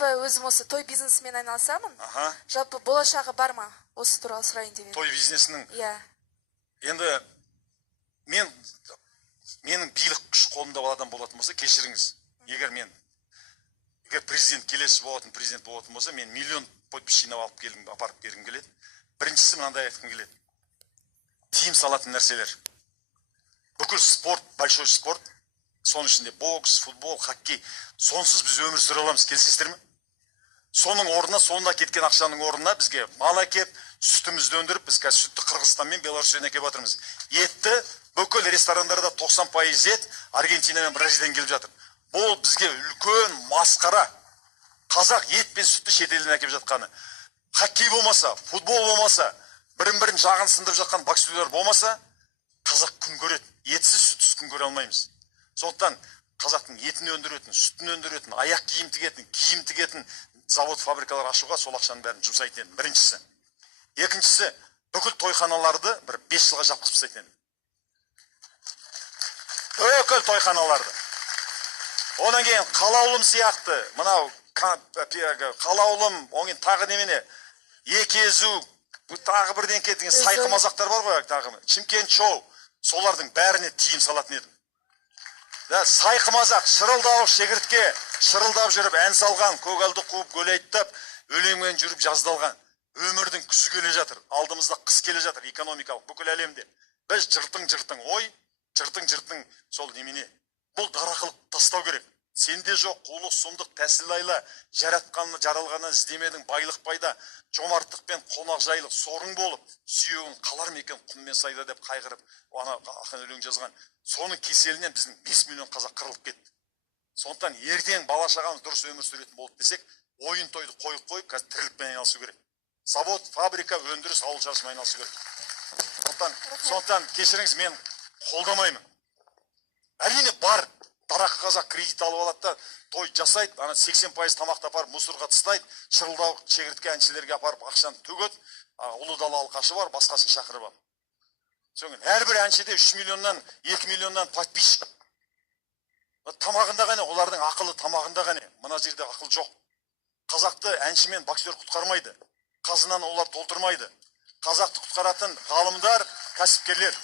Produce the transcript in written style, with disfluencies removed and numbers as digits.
жалпы өзім осы той бизнесімен айналысамын. Жалпы болашағы бар ма? Осы туралы сұрайын деп едім. Той бизнесінің? Иә. Енді менің билік күш қолымда адам болатын болса, кешіріңіз. Егер президент келесі болатын болса, мен миллион подпись жинап апарып бергім келеді. Біріншісі мынандай айтқым келеді. Тиым салатын нәрселер. Бүкіл спорт, большой спорт, соның ішінде бокс, футбол, хоккей, сонсыз біз өмір сүре аламыз, келісесіздер ме? Соның орнына, сонда кеткен ақшаның орнына бізге мал әкеп, сүтімізді өндіріп, біз қазір сүтті Қырғызстан мен Беларусьтен әкеп жатырмыз. Етті бүкіл ресторандарда 90% ет Аргентина мен Бразилиядан келіп жатыр. Бұл бізге үлкен масқара. Қазақ ет пен сүтті шетелден әкеп жатқаны. Хоккей болмаса, футбол болмаса, бірін жағын сындырып жатқан боксерлер болмаса, қазақ күн көреді. Етсіз, сүтсіз күн көре алмаймыз. Сондықтан қазақтың етін өндіретін, сүтін өндіретін, аяқ киім тігетін завод, фабрикалар ашуға сол ақшаның бәрін жұмсайтын едім. Біріншісі. Екіншісі, бүкіл тойханаларды бір 5 жылға жапқызып тастайтын едім. Бүкіл тойханаларды. Онан кейін қалаулым сияқты, мынау қалаулым, оңын тағы немене, екезу, тағы бірден кеткен сайқы мазақтар бар ғой, тағы Шымкент шоу, солардың бәріне тиым салатын едім. Сайқы мазақ, шырылдауық шегіртке, шырылдап жүріп ән салған, көгалды қуып гөл айттап, өлеңмен жүріп жаздалған. Өмірдің күзі келе жатыр, алдымызда қыс келе жатыр, экономикалық бүкіл әлемде. Біз жыртың ой, жыртың сол немене. Бұл дарақылық тастау керек. Сенде жоқ, қулық, сұмдық, тәсіл айла, жаралғаны іздемедің байлық пайда, жомарттық пен қонақжайлық сорың болып, сүйегін қалар мекен құммен сайда деп қайғырып, ақын өлең жазған. Соның кеселінен біздің 5 миллион қазақ қырылып кетті. Сондықтан ертең бала-шағамыз дұрыс өмір сүретін болды десек, ойын тойды қойып, қазір тірлікпен айналысу керек. Завод, фабрика, өндіріс, ауыл шаруашылығымен айналысу керек. Сондықтан кешіріңіз, мен қолдамаймын. Әрине бар. Дарақы қазақ кредит алып алады да, той жасайды, 80% тамақты апарып мусорға тастайды, шырылдау шегіртке әншілерге апарып ақшаны төгеді, ұлы дала алқашы бар, басқасын шақырып алып. Әрбір әншіде 3 миллионнан, 2 миллионнан подписчик. Тамағында ғане, олардың ақылы тамағында ғане, мына жерде ақыл жоқ. Қазақты әнші мен боксер құтқармайды, қазынан олар толтырмайды. Қазақты құтқаратын ғалымдар, кәсіпкерлер.